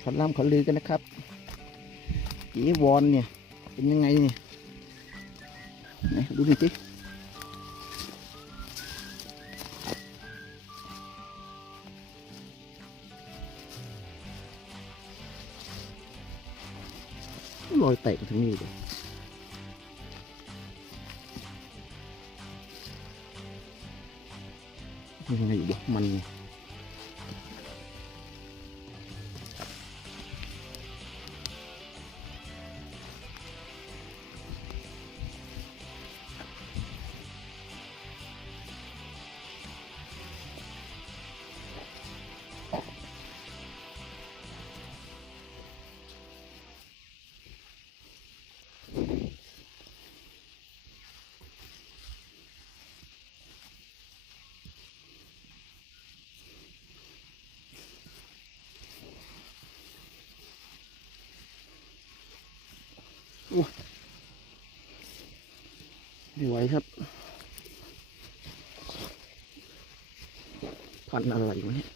เขาล่ำเขาลือกันนะครับจีวอนเนี่ย เป็นยังไงเนี่ยไหนดูหน่อยสิรอยแตกถึงนี่เลยยังไงอยู่วะมันเนี่ย ไม่ไหวครับ พันอะไรวะเนี่ย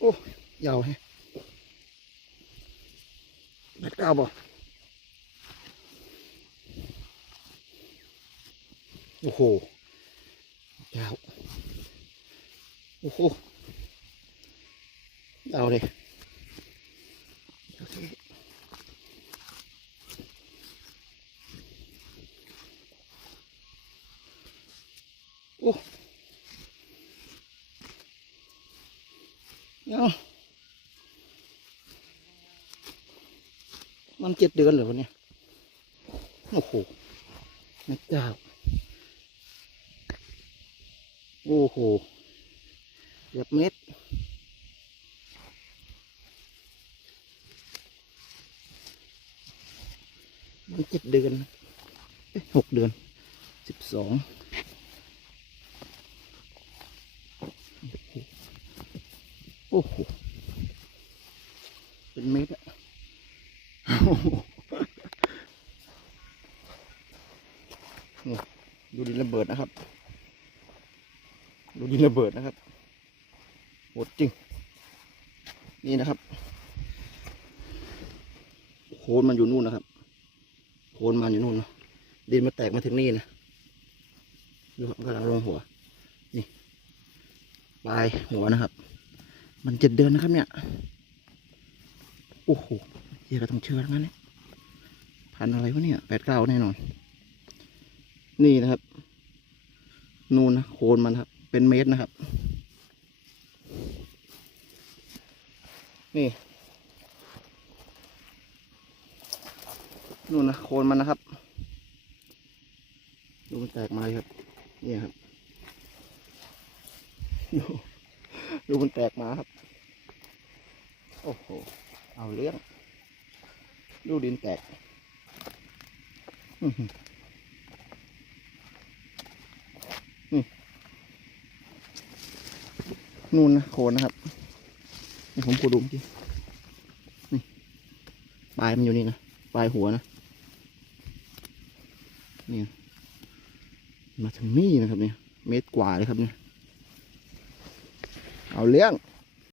โอ้ยาวแฮะแบดเก้าบ่โอ้โหยาวโอ้โหยาวเลยโอ้ ยามันเจ็ดเดือนเหรอวะเนี่ยโอ้โหแม่เจ้าโอ้โหเกือบเม็ดมันเจ็ดเดือนเอ้ยหกเดือนสิบสอง โอ้โหเป็นเม็ดอะดูดินระเบิดนะครับ ดูดินระเบิดนะครับโหดจริง นี่นะครับ โคนมันอยู่นู่นนะครับ โคนมันอยู่นู่นเนาะ ดินมันแตกมาถึงนี่นะ ดูครับมันกำลังลงหัว นี่ ปลายหัวนะครับ มันเจ็ดเดือนนะครับเนี่ย โอ้โหเหี้ยเราต้องเชื่อทั้งนั้นเนี่ยพันอะไรวะเนี่ยแปดเก้าแน่นอน นี่นะครับ นูนนะโคนมันครับ เป็นเมตรนะครับ นี่นู่นนะโคนมันนะครับ ดูมันแตกมาเลยครับเนี่ยครับ ดูมันแตกมาครับ โอ้โห เอาเรื่อง ดูดินแตกนี่นู่นนะโคนนะครับ นี่ผมกูดูที่นี่ปลายมันอยู่นี่นะ ปลายหัวนะ นี่ มาถึงนี่นะครับเนี่ย เมตรกว่าเลยครับเนี่ย เอาเลี้ยง